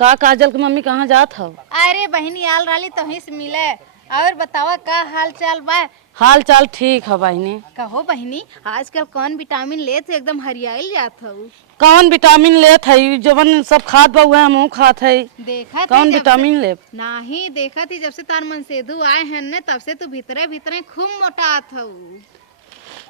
का काजल की मम्मी कहाँ जात हो? अरे बहनी आल रही तो ही से मिले। और बतावा का हाल चाल बा? हाल चाल ठीक है बहनी। कहो बहनी आजकल कौन विटामिन ले तो एकदम हरियाइल जात हो। कौन विटामिन लेत है? जवन सब खात बा उहे हमहू खात है। देखा कौन विटामिन ले? नहीं देखा थी जब से तार मन सेधु आए हैं ने तब से तू भीतरे भीतरे खूब मोटात हो।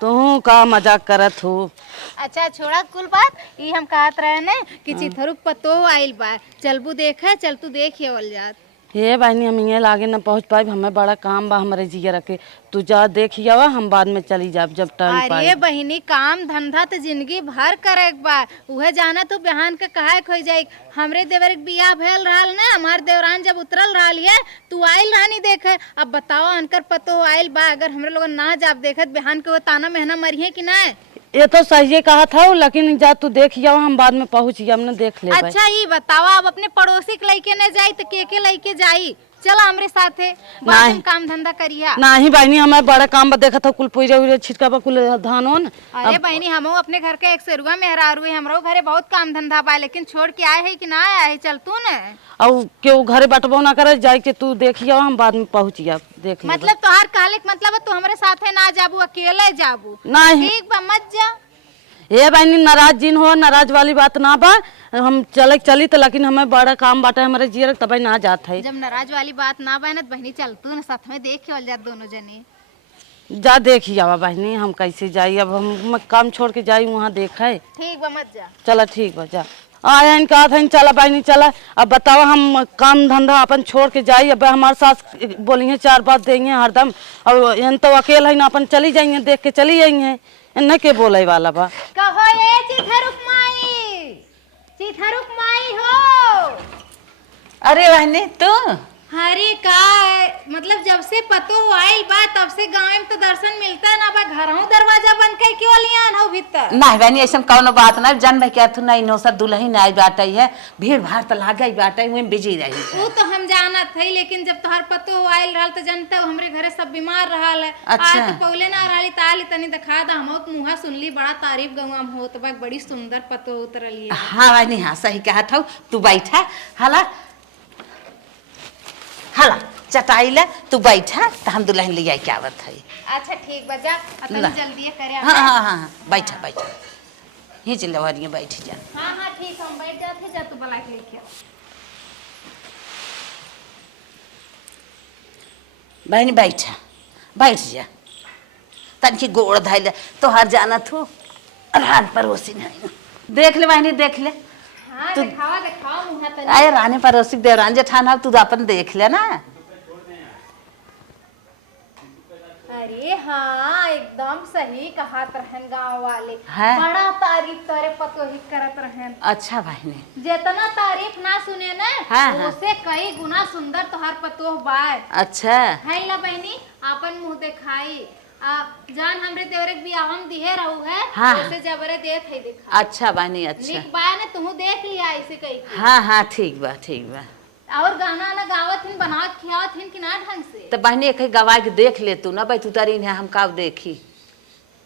तू का मजाक करत हो? अच्छा छोड़ा कुल बात। ये हम कहत रहे ने कि चिथरुक पतो आइल बा, चलबू देखे चल तू देख आवल जात। ये बहनी हम यहाँ लागे न पहुँच पाए, हमें बड़ा काम बा हमारे जिया रखे। तू जा देख आवा, हम बाद में चली जाब जब टाइम पाए। अरे बहिनी काम धंधा तो जिंदगी भर करे के बा, उहे जाना तू बिहान के कहा खोई जाई। हमरे देवर के बियाह भेल रहल ने, हमार देवरान जब उतरल रहल है तू आइल रहनी देखे। अब बताओ अनकर पतो आइल बा, अगर हमरे लोग ना जाब देखत बिहान के वो ताना मेहना मरिए कि ना। ये तो सही कहा था, लेकिन जा तू देख आओ, हम बाद में पहुँच हमने देख ले। अच्छा ये बतावा अब अपने पड़ोसी के लइके न जाई तो के लइके जाई? चला हमरे साथे काम धंधा करिया। नहीं बहनी हमें बड़ा काम बा, देखा था कुल पूजा उजा छिटका बा कुल धान होन। अरे बहनी हम अपने घर के एक सेरुआ मेहरारू है, हमरो घरे बहुत काम धंधा बा, लेकिन छोड़ के आए है कि ना आए है? चल तू न और क्यों घरे बटबो ना करे, जाए के तू देख आओ, हम बाद में पहुँच देख ले। मतलब तोहार कहले के मतलब तू हमरे साथे ना जाबू, अकेले जाबू? नहीं ठीक बा मत जा। ये बहनी नाराज जिन हो, नाराज वाली बात ना बा। हम चली तो, लेकिन हमें बड़ा काम बाटा हमारे जियर तब ना जात है। जब नाराज वाली बात ना बहनत बहनी चल तू न साथ में देख आवल जात दोनों जने। जा देख आवा बहनी, हम कैसे जाई? अब हम काम छोड़ के जाई वहाँ देखे। ठीक बा मत जा। चला ठीक बा जा। आया इनका था चला बहनी चला। अब बताओ हम काम धंधा अपन छोड़ के जाई? अब हमारे सास बोलिए चार बात देंगे हरदम, और इन तो अकेले है ना, अपन चली जाएंगे देख के चली जाएंगे। इन्हें के बोले वाला बा? कहो ये चिथरुक माई हो। अरे बहनी तू अरे का मतलब जब से पतो आइल बा तब से गांव में तो दर्शन मिलता ना बा, घरों दरवाजा बंद कर क्यों लियान हो भीतर? नहीं बहनी ऐसा कौनो बात ना, जन्म के अर्थ नहीं नो सब दुल्हन आई बाटे है, भीड़ भाड़ तो लागे बाटे वही बिजी रही। वो तो हम जाना थे, लेकिन जब तोहर पतो आइल रहल तो जानते हो हमरे घरे सब बीमार रहल है। अच्छा। आज तो पौले ना रहली ताली तनी दिखा दा, हम मुहा सुनली बड़ा तारीफ गवा में होत बा, बड़ी सुंदर पतो उतरली है। हाँ बहनी हाँ सही कहा था। तू बैठा हाला हाला चटाई ले, तू बैठा तो हम दुल्हन ले के आवत है। अच्छा ठीक बा जा, तनी जल्दी करे। हाँ हाँ हाँ बैठा बैठा ही चल वरिए बैठ जा। हाँ हाँ ठीक हम बैठ जाते, जा तू बुला के लेके आ। बहनी बैठा बैठ जा, तनकी गोड़ धैले तो हर जाना थू रान परोसी नहीं। देख ले बहनी देख ले। हाँ दिखावा मुहा तनी। आए रानी पड़ोसी देवरान जेठान तू अपन देख ले ना। अरे हाँ एकदम सही कहा रहन गाँव वाले। है? बड़ा तारीफ तारे पतो ही करत रहन। अच्छा बहनी जितना तारीफ ना सुने ना, हाँ, हाँ। उससे कई गुना सुंदर तोहार पतो बाय। अच्छा है ला बहनी आपन मुंह दिखाई। जान हमरे देवरे के बियाहम दिहे रहू है, हाँ। वैसे जबरे देत है दिखा। अच्छा बहनी अच्छा। लिख बाय ने तू देख लिया ऐसे कई। हाँ हाँ ठीक बा ठीक बा। और गाना ना गावत हिन बना खियावत हिन कि ना ढंग से? तो बहनी एक गवा के देख ले तू ना भाई, तू तरी है हम काव देखी।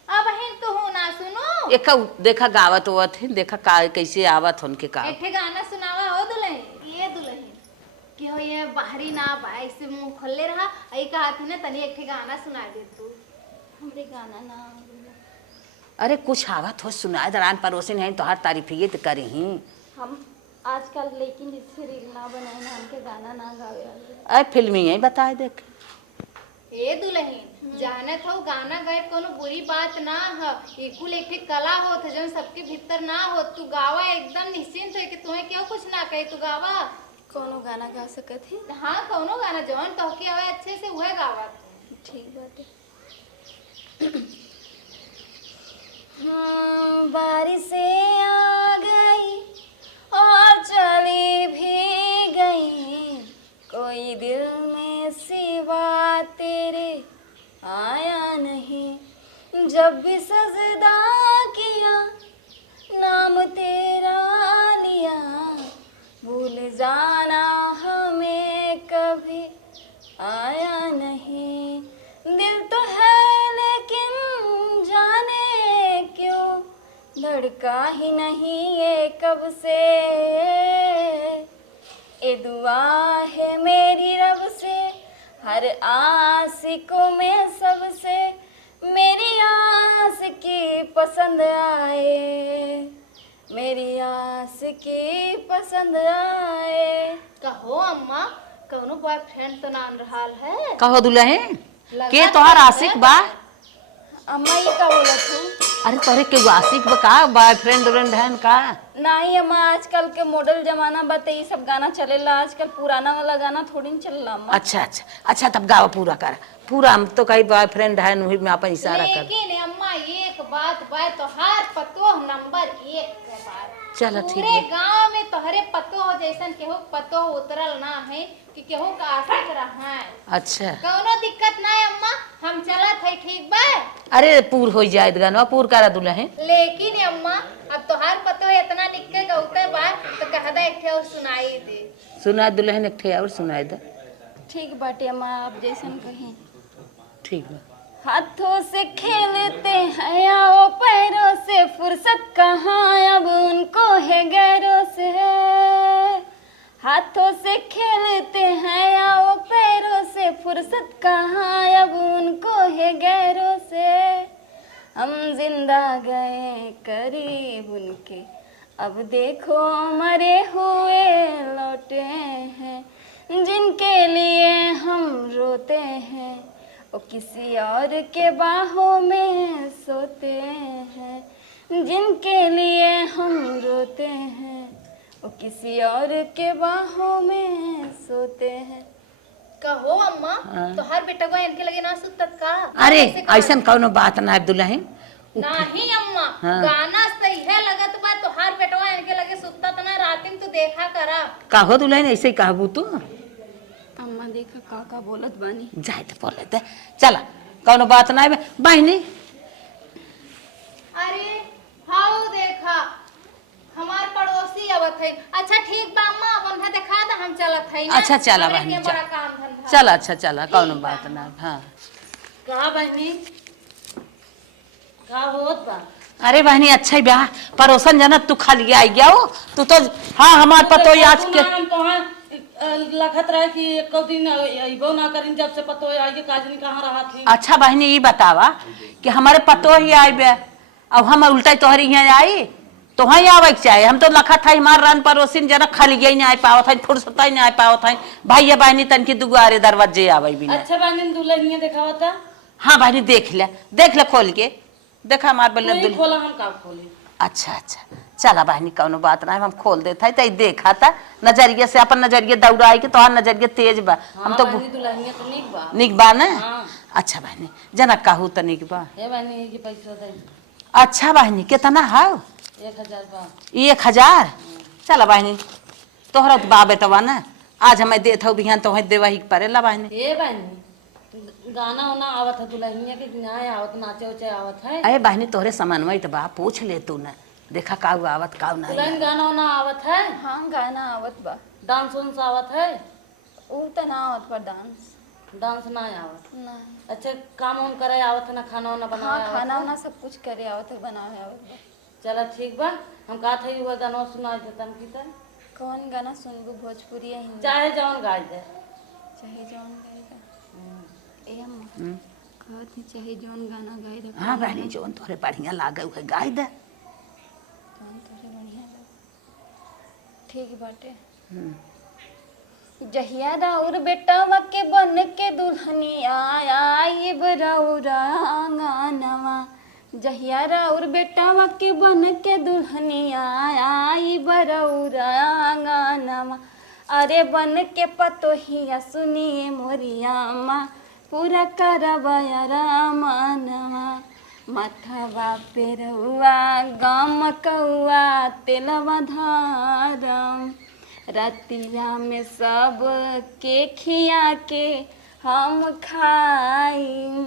अब हिन तू हो ना सुनो। एक देखा गावत होवत है, देखा का कैसे आवत उनके का। एक गाना सुनावा हो दुल्हन, ये दुल्हन कि हो ये बाहरी ना बा ऐसे मुंह खोले रहा, आई कहत ही ना तनी एक गाना सुना दे तू। हमरे गाना ना अरे कुछ आवत हो सुनाए, दरान पड़ोसी नहीं तो हर तारीफ ये तो करी ही। हम आजकल लेकिन इससे रील ना बनाए ना, हमके गाना ना गावे वाले। अरे फिल्मी है बताए देख। ए दुल्हन जानत हो गाना गए कोनो बुरी बात ना है, एकुल एक कला होत है जन सबके भीतर ना हो। तू गावा एकदम निश्चिंत है कि तुम्हें क्यों कुछ ना कहे, तू गावा। कोनो गाना गा सकत ही? हाँ कोनो गाना जौन तोहके आवे अच्छे से वह गावा। ठीक बाटे। बारिशें आ गई और चली भी गई, कोई दिल में सिवा तेरे आया नहीं। जब भी सजदा किया नाम तेरा लिया, भूल जाना हमें कभी आया नहीं। दिल तो है लेकिन जाने क्यों धड़का ही नहीं ये कब से। ये दुआ है मेरी रब से, हर आशिकों में सबसे मेरी आस की पसंद आए, मेरी आस की पसंद आए। कहो अम्मा, कौनो बॉयफ्रेंड तो नाम रहा है? कहो दुल्हन लगा के तो तोहार है। आशिक बा? अम्मा ये का बोला तू? अरे तोहरे के आशिक बा का? बॉयफ्रेंड उरेंड है का? नहीं अम्मा, आजकल के मॉडल जमाना बा त ई सब गाना चलेला, आजकल पुराना वाला गाना थोड़ी न चलला अम्मा। अच्छा अच्छा अच्छा, तब गावा पूरा कर पूरा। हम तो कहीं बॉयफ्रेंड है वही में अपन इशारा कर। लेकिन अम्मा एक बात बा, तोहार पतो नंबर 1 के बात। चलो ठीक पूरे है। गांव में तोहरे पतो हो जैसन केहू पतो उतरल ना है कि केहू का आशिक रहा है। अच्छा कौनो दिक्कत ना है अम्मा, हम चलत है, ठीक बा। अरे पूर हो जाए गाना पूर करा दुल्हन। लेकिन अम्मा अब तोहार पतो इतना निक के गौते बा तो कह दे एक ठे और सुनाई दे। सुना दुल्हन एक ठे और सुनाए दे। ठीक बाटे अम्मा, आप जैसन कहीं। ठीक बा। हाथों से खेलते हैं या वो पैरों से, फुर्सत कहाँ अब उनको है गैरों से। हाथों से खेलते हैं या वो पैरों से, फुर्सत कहाँ अब उनको है गैरों से। हम जिंदा गए करीब उनके, अब देखो मरे हुए लौटे हैं। जिनके लिए हम रोते हैं वो किसी और के बाहों में सोते हैं। जिनके लिए हम रोते हैं वो किसी और के बाहों में सोते हैं। कहो अम्मा, तोहार बेटा को इनके लगे ना सुतत का? अरे ऐसे कहा? ऐसा कौनो बात ना है दुल्हन। नहीं अम्मा, हाँ। गाना सही है लगत बा, तोहार बेटवा इनके लगे सुतत ना, रातिन तू देखा करा। कहो दुल्हन ऐसे ही कहबू तू। अम्मा देखा काका बोलत बानी। जाए तो बोले दे। चला कौनो बात ना है बहनी। अरे हाउ देखा, हमार पड़ोसी आवत है। अच्छा ठीक बा अम्मा, अपन भा देखा दा, हम चलत है ना। अच्छा चला हमरे बहनी के बड़ा काम धंधा। चला। अच्छा चला कौनो बात ना। हाँ का बहनी का होत बा? अरे बहनी अच्छा ही ब्याह परोसन जनत तू खाली आई गया हो तू तो। हाँ हमार पतो आज के हम तो हाँ लखत रहे कि एक दिन अइबो ना करिन, जब से पतो आई काजनी कहाँ रहा थी। अच्छा बहनी ये बतावा कि हमारे पतो ही आई बे, अब हम उल्टा तोहरी यहाँ आई तो वहीं आवे के चाहे। हम तो लखा था हमार रन परोसिन जरा खाली नहीं आ पावत है, फुर्सत नहीं आ पावत है। भैया बहनी तन की दुआरे दरवाजे आवे बिना। अच्छा बहनी दुल्हनिया दिखावता। हाँ बहनी देख ले खोल के देखा हमार बल्ले नहीं खोला, हम का खोले। अच्छा अच्छा चला बहनी कौनो बात ना है, हम खोल देता है तो देखा था नजरिए से अपन नजरिए दौड़ाई के तोहार नजरिए तेज बा। हम तो बहनी दुल्हनिया तो निक बा। निक बा ना। हाँ। अच्छा बहनी जना कहू तो निक बा। ए बहनी ये पैसा दे। अच्छा बहनी कितना है? 1000 बा। 1000। चला बहनी तोहरा तो बा बेटवा ना, आज हमें देत हो बिहान तो देवा ही पड़ेला बहनी। ए बहनी गाना वाना आवत है दुल्हनिया के ना आवत, नाचे उचे आवत है? अरे बहनी तोहरे समन्वय तो बा, पूछ ले तू ना, देखा काऊ आवत काऊ नहीं। दुल्हन गाना वाना आवत है? हाँ गाना आवत बा। डांस उन्स आवत है? ऊ त ना आवत पर डांस डांस ना आवत। नहीं। अच्छा काम उम करे आवत है ना, खाना वाना बनावे हाँ आवत खाना है? वाना सब कुछ करे आवत है, बनावे आवत बा। चला ठीक बा, हम का था वो गाना सुना देतन की तन। कौन गाना सुनबू, भोजपुरी या हिंदी? चाहे जौन गाय दे। चाहे जौन गाएगा। ए अम्मा कहत ही चाहे जौन गाना गाए दे। हाँ बहनी जोन तोहरे बढ़िया लागे है गाय दे। कौन तोरे बढ़िया लगे? ठीक बाटे। जहिया राउर बेटावा के बन के दुल्हनिया आई बरौरा आंगनवा। जहिया राउर बेटावा के बन के दुल्हनिया आई बरौरा आंगनवा। अरे बन के पतोहिया सुनिए मोरिया माँ, पूरा करवाया रामनवा। मथवा पे रउआ गम कौआ तेलवा धारम। रतिया में सब के खिया के हम खाई।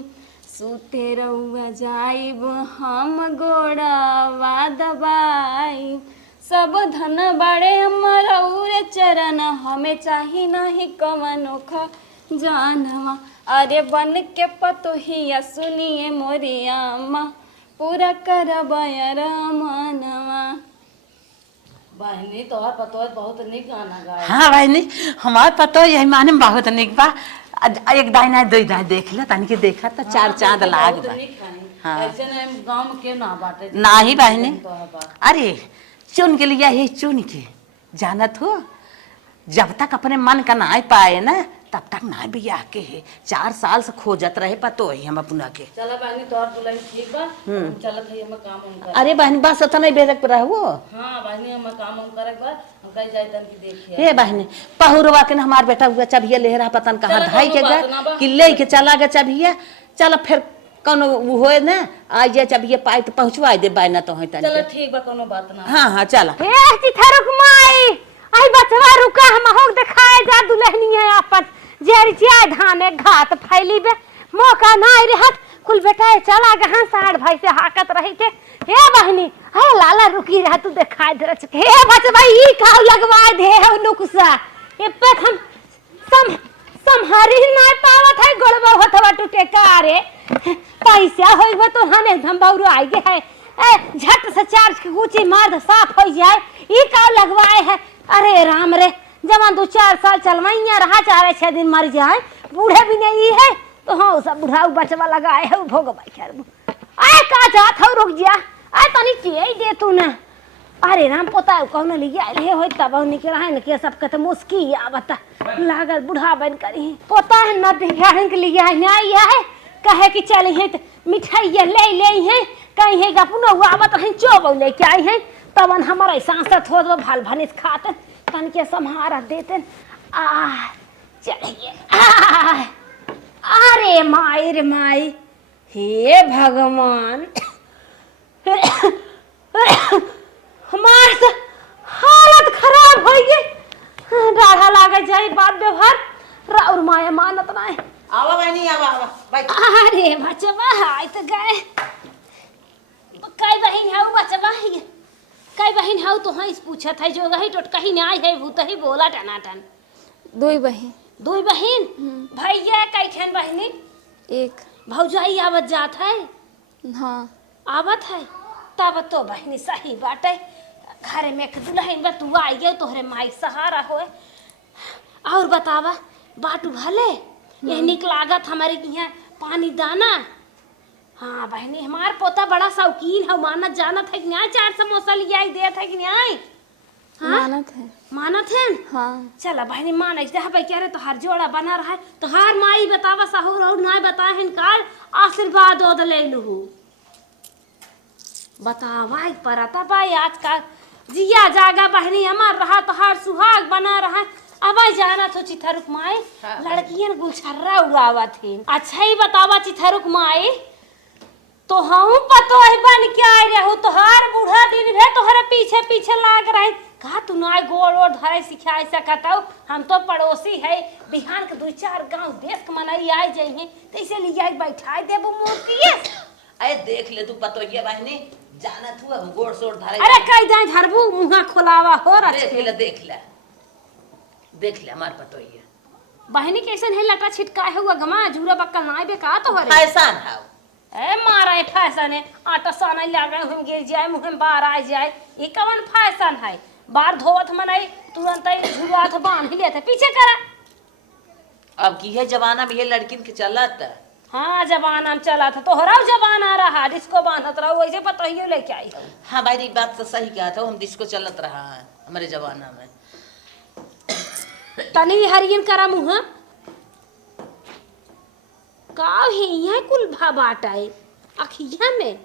सूते रउआ जाइब हम गोड़वा दबाई। सब धन बड़े हमर उरे चरण, हमें चाही नहीं कवनो खजानवा। अरे बन के पतोहिया सुनिए मोरिया माँ, पूरा करवाया रामनवा। बहनी तोहर पतोह बहुत निक गाना गाए। हाँ बहनी हमार पतो यही माने में बहुत निक बा। एक दाई दो दाई देख ले तनी के देखा तो चार चांद लाग बा। हाँ ऐसे ना गांव में के ना बाटे नाही बहनी। अरे चुन के लिया है चुन के जानत हो जब तक अपने मन का ना पाए ना तब तक ना बियाह के है 4 साल से खोजत रहे पतो ही हम अपना के। चला बहनी तोहर दुल्हन ठीक बा चलत है हम काम उम कर। अरे बहनी बस इतना बेरक पर रहो। हां बहनी हम काम उम करे बा हम कहीं जाई तन की देखिए। ए बहनी पहुरवा के हमार बेटा हुआ चबिया ले रहा पतन कहां धाई के गए कि ले के चला गए चबिया। चल फिर कोनो होए ना आ जाए चबिया पाई तो पहुंचवा दे बायना तो है तन। चलो ठीक बा कोनो बात ना। हां चला। ए चिथरुक माई आई बचवा रुका हम होक दिखाए जा दुल्हनी है अपन जेरिया धाने घात फैली बे मौका ना रहत कुल बेटा चला गहन साड़ भाई से हाकत रही थे। हे बहनी हे लाला रुकी रह तू दिखाए दे हे बचवा ई का लगवा दे नुकसा ए पे हम संहारी ना पावत है गोड़बा होतवा टूटे कारे पैसा होइबो तो हने हम बौरू आई गे है ए झट से चार्ज के गुची मार दे साफ हो जाए ई का लगवाए है। अरे राम रे जवान 2-4 साल चलवाइया रहा 4-6 दिन मर जाए बूढ़े भी नहीं है तो हाँ सब बुढ़ाऊ बचवा लगाए है भोग भाई खैर आए का जात हो रुक जा आए तनी के दे तू ना। अरे राम पोता कौन लिया ले होय तब निकल है न के सब कत मुस्की आवत लागल बुढ़ा बन करी पोता है न देहन के लिया न्याय है कहे कि चल है मिठाई ले है कहीं है अपनो आवत है चोबो लेके आई है तवन हमारा सांसत हो भाल भनिस खाते तन के सम्हारा देते आ चलिए अरे माई रे माई हे भगवान हमार से हालत खराब हो गई डाढ़ा लागे जाए बात व्यवहार और माया मानत ना है। आवा बहनी आवा बैठ। अरे बचवा आय तो गए कई बहन है बचवा कई बहन है तो हाँ इस पूछत है जो गही टोट कहीं नहीं है भूत ही बोला टनाटन। 2 बहन। 2 बहन भैया कई ठन बहनी 1। भौजाई आवत जात है। हाँ आवत है तब तो बहनी सही बाटे घरे में एक दुल्हन बा तू आई गए तोहरे माई सहारा होए और बतावा बाटू भले ये निक लागत हमारे यहाँ पानी दाना। हाँ बहनी हमार पोता बड़ा शौकीन है मानत जानत है कि न्याय 4 समोसा लिया देत है कि न्याय। हाँ? मानत है हाँ। चला बहनी मान भाई कह रहे तोहार जोड़ा बना रहा है तोहार माई बतावा सहुर और नाय बता हिनकार आशीर्वाद ओद ले लू बतावा परता भाई आज का जिया जागा बहनी हमार रहा तोहार सुहाग बना रहा अब जाना तो चिथरुक माई लड़कियन गुलछर्रा उड़ावत है। अच्छा ही बतावा चिथरुक माई तो हम पतो है बन के आए रहो तोहार बूढ़ा दिन भे तोहरा पीछे पीछे लाग रहे कहा तू ना गोड़ ओड़ धरे सिखाए सकताऊ हम तो पड़ोसी है बिहान के 2-4 गांव देश के मनाई आए जाइए तो इसे लिया बैठाई देबो मूर्ति। अरे देख ले तू पतो ये बहनी जानत हुआ गोड़ सोड़ धरे। अरे कई जाए झरबू मुंहा खोलावा हो रहा देख ले हमार पतो ये बहनी कैसन है लटा छिटका है हुआ गमा झूरा बक्कल नाय बे का तो हरे फैशन है ए मारा है फैशन है आटा साना लागे हम गिर जाए मुंह में बाहर आ जाए ये कवन फैशन है बाहर धोवत मनाई तुरंत ही झुरात बांध ही लेते पीछे करा। अब की है जमाना में ये लड़किन के चलत। हाँ जबाना में चला था तोहरा जबाना रहा डिस्को बांधत रहो वैसे पता ही लेके आई हो। हाँ भाई बात तो सही कहा था हम डिस्को चलत रहा है हमारे जमाना में। तनी हरियन करा मुंह काव ही यहाँ कुल भाबाटा है अखिया में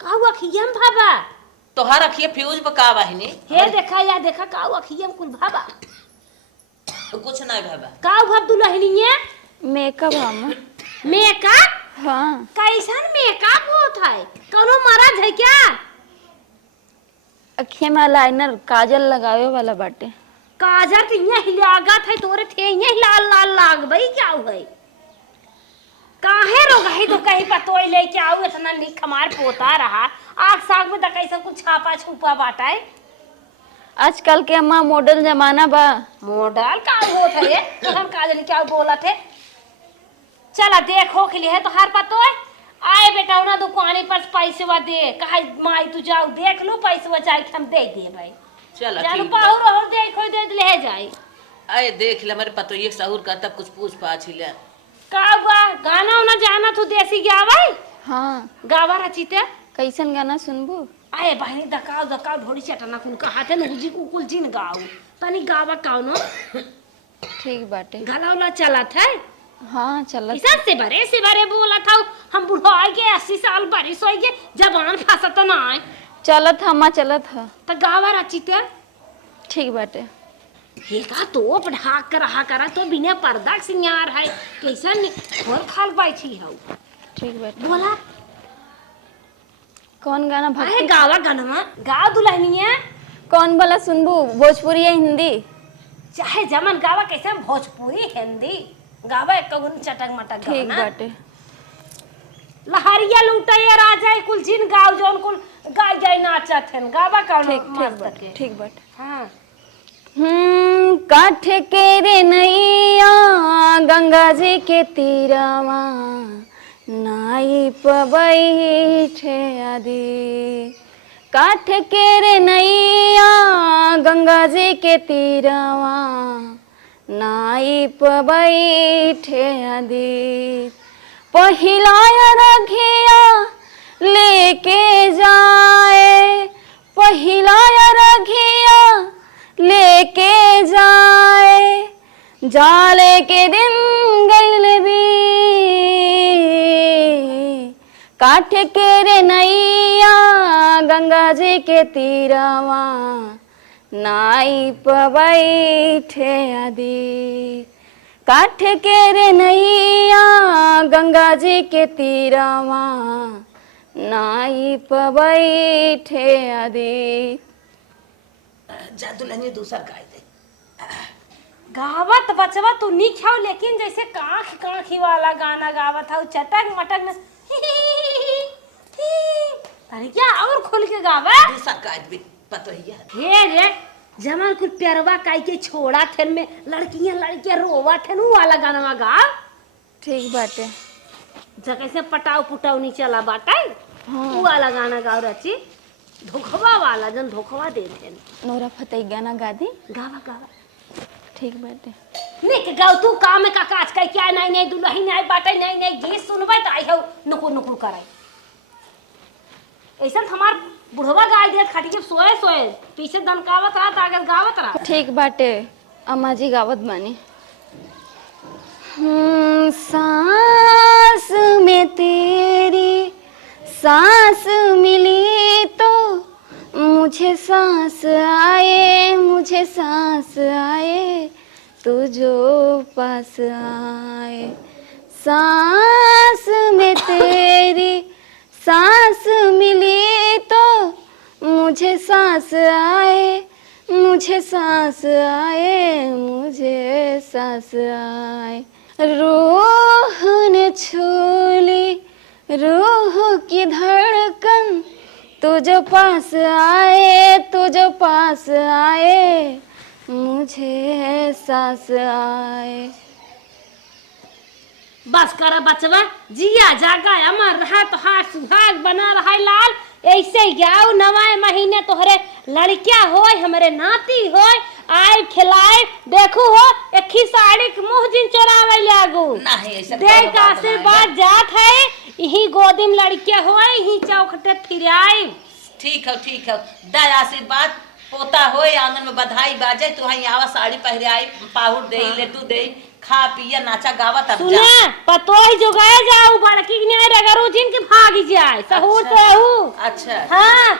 काव अखिया में भाबा तोहार अखिए फ्यूज बका बहनी हे देखा या देखा काव अखिया में कुल भाबा कुछ नहीं भाबा काव भाब दुल्हनिया मेकअप हम। मेकअप हाँ। कैसन मेकअप होता है कोनो मरद है क्या अखिया में लाइनर काजल लगावे वाला बाटे काजल तो यहाँ लागत है तोरे थे यहाँ लाल लाल लाग भाई क्या हो गई काहे रो गई तो कहीं पतोई लेके आओ इतना निक हमार पोता रहा आग साग में दकाई सब कुछ छापा छुपा बाटा है। आजकल के अम्मा मॉडल जमाना बा मॉडल का होत है ये तो हम काजल क्या बोला थे चला देखो के लिए है तो हर पतोय आए बेटा ना दुकानी पर पैसे दे कहा माई तू जाओ देख लो पैसे चाहे हम दे दे भाई चलो जानो ठीक बा। पाहुर और दे खोई दे ले जाई। अरे देख ले हमारे पतो ये सहूर का तब कुछ पूछ पाछ ही ले। का गाना उना जाना तू देसी गावे हाँ गावा रचिते कैसन गाना सुनबू? आए बहनी दकाव दकाव ढोड़ी चटना कुन कहाते न उजी कुल जिन गाऊ तनी गावा काउनो ठीक बाटे। गाना उला चलत है। हाँ चलत। ऐसा से बरे बोला था हम बूढ़ा आ गए 80 साल बरिस हो गए जबान फंसा तो ना आए चलत ह माँ चलत ह। तो गावा रचिते ठीक बाटे। ये का तो ढाक कर रहा करा तो बिना पर्दा के सिंगार है कैसन खोल खाल बैठी हूँ। ठीक बाटे। बोला कौन गाना अरे भक्ति? गावा गनमा गा दुल्हनिया कौन वाला सुनबू? भोजपुरी या हिंदी? चाहे जमन गावा कैसे भोजपुरी हिंदी गावा एक कौन चटक मटक ठीक गाना बाटे। लहरिया लुटाया राजा कुल जिन गाव जोन कुल गाय जाय नाचत हन गावा कौन ठीक ठीक मस्त बाटे। के ठीक बाटे। हां काठ के रे नैया गंगा जी के तीरावा नाई बैठे आदि। काठ के रे नैया गंगा जी के तीरावा नाई बैठे आदि। पहिला रघिया लेके जाए पहिला रघिया लेके जाए जाले के दिन गइल भी। काठ के रे नैया गंगा जी के तीरावा नाई बैठे आदि। काठ के रे नैया गंगा जी के तीरावा नाई बैठे आदि। जा दुल्हनिया दूसरा गाय दे। गावत बचवा तू नहीं खाओ लेकिन जैसे कांख कांखी वाला गाना गावत था चटक मटक न अरे क्या और खोल के गावा दूसरा गाय भी पतो ही है। हे रे जमन कुल पेरवा काई के छोड़ा थन में लड़कियां रोवा थन उ वाला गाना गा। ठीक बाटे। जगह से पटाव पुटाव नहीं चला बाटा हाँ। उ वाला गाना गाओ रची धोखवा वाला जन धोखवा दे थे नोरा फतेही गाना गा दी। गावा गावा ठीक बाटे। निक गाओ तू काम में का काज का क्या नहीं नहीं दुल्हन नहीं बाटे नहीं नहीं गीत सुनबे त आई हो नुकुर नुकुर कराई ऐसा हमार बुढ़वा गाय देत खाटी के सोए सोए पीछे दनकावत रहा आगे गावत रहा। ठीक बाटे। अम्मा जी गावत बानी। सांस में तेरी सांस मिली तो मुझे सांस आए मुझे सांस आए तू जो पास आए। सांस में तेरी सांस मिली तो मुझे सांस आए मुझे सांस आए मुझे सांस आए। रूह ने छू ली रूह की धड़कन तू जो पास आए तू जो पास आए मुझे सांस आए। बस कर बचवा जिया जागा अमर रहा तो हाथ सुहाग बना रहा लाल ऐसे जाओ नवाए महीने तोहरे लड़किया होय हमरे नाती होय आए खिलाए देखू हो एक ही साड़ी के मुंह जिन चोरावे लागू नहीं ऐसा देख का आशीर्वाद जात है यही गोदी में लड़किया होय यही चौखटे फिराई। ठीक है दा आशीर्वाद पोता होए आंगन में बधाई बाजे तू हई आवा साड़ी पहरे आई पाहुर दे ले तू दे खा पिया नाचा गावा तब जा। सुना पतो ही जो गए जाऊ बड़की ने रगरो जिन के भागी जाए सहूर तो हूं। अच्छा हां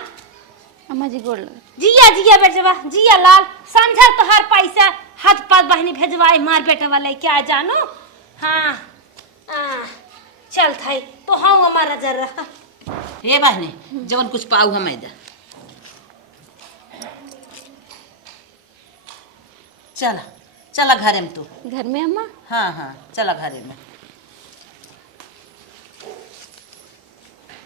अम्मा जी गोड़ लगा। जिया जिया बेटवा जिया लाल समझा तोहर पैसा हाथ पात बहनी भेजवाए मार बेटा वाले क्या जानो। हाँ चल थाई तो हाँ हमारा जरा हे बहने जवन कुछ पाऊ हमें दे चला चला घरे में तू। घर में अम्मा? हाँ चला घरे में।